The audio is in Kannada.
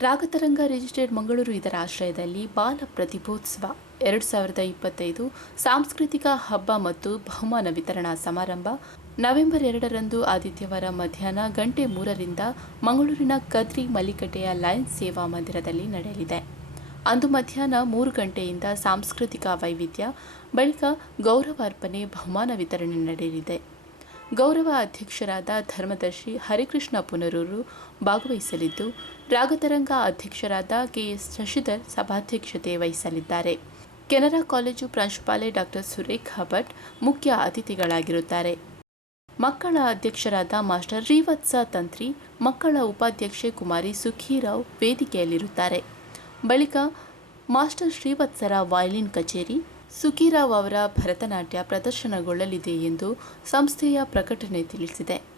ರಾಗತರಂಗ ರಿಜಿಸ್ಟರ್ಡ್ ಮಂಗಳೂರು ಇದರ ಆಶ್ರಯದಲ್ಲಿ ಬಾಲ ಪ್ರತಿಭೋತ್ಸವ. ಎರಡು ಸಾವಿರದ ಇಪ್ಪತ್ತೈದು ಸಾಂಸ್ಕೃತಿಕ ಹಬ್ಬ ಮತ್ತು ಬಹುಮಾನ ವಿತರಣಾ ಸಮಾರಂಭ. ನವೆಂಬರ್ ಎರಡರಂದು ಆದಿತ್ಯವಾರ ಮಧ್ಯಾಹ್ನ ಗಂಟೆ ಮೂರರಿಂದ ಮಂಗಳೂರಿನ ಕದ್ರಿ ಮಲ್ಲಿಕಟ್ಟೆಯ ಲಯನ್ಸ್ ಸೇವಾ ಮಂದಿರದಲ್ಲಿ ನಡೆಯಲಿದೆ. ಅಂದು ಮಧ್ಯಾಹ್ನ ಮೂರು ಗಂಟೆಯಿಂದ ಸಾಂಸ್ಕೃತಿಕ ವೈವಿಧ್ಯ, ಬಳಿಕ ಗೌರವಾರ್ಪಣೆ, ಬಹುಮಾನ ವಿತರಣೆ ನಡೆಯಲಿದೆ. ಗೌರವ ಅಧ್ಯಕ್ಷರಾದ ಧರ್ಮದರ್ಶಿ ಹರಿಕೃಷ್ಣ ಪುನರೂರು ಭಾಗವಹಿಸಲಿದ್ದು ರಾಗತರಂಗ ಅಧ್ಯಕ್ಷರಾದ ಕೆಎಸ್ ಶಶಿಧರ್ ಸಭಾಧ್ಯಕ್ಷತೆ ವಹಿಸಲಿದ್ದಾರೆ. ಕೆನರಾ ಕಾಲೇಜು ಪ್ರಾಂಶುಪಾಲೆ ಡಾಕ್ಟರ್ ಸುರೇಖ ಭಟ್ ಮುಖ್ಯ ಅತಿಥಿಗಳಾಗಿರುತ್ತಾರೆ. ಮಕ್ಕಳ ಅಧ್ಯಕ್ಷರಾದ ಮಾಸ್ಟರ್ ಶ್ರೀವತ್ಸ ತಂತ್ರಿ, ಮಕ್ಕಳ ಉಪಾಧ್ಯಕ್ಷೆ ಕುಮಾರಿ ಸುಖೀರಾವ್ ವೇದಿಕೆಯಲ್ಲಿರುತ್ತಾರೆ. ಬಳಿಕ ಮಾಸ್ಟರ್ ಶ್ರೀವತ್ಸರ ವಯಲಿನ್ ಕಚೇರಿ ಸುಖೀರಾವ್ ಅವರ ಭರತನಾಟ್ಯ ಪ್ರದರ್ಶನಗೊಳ್ಳಲಿದೆ ಎಂದು ಸಂಸ್ಥೆಯ ಪ್ರಕಟಣೆ ತಿಳಿಸಿದೆ.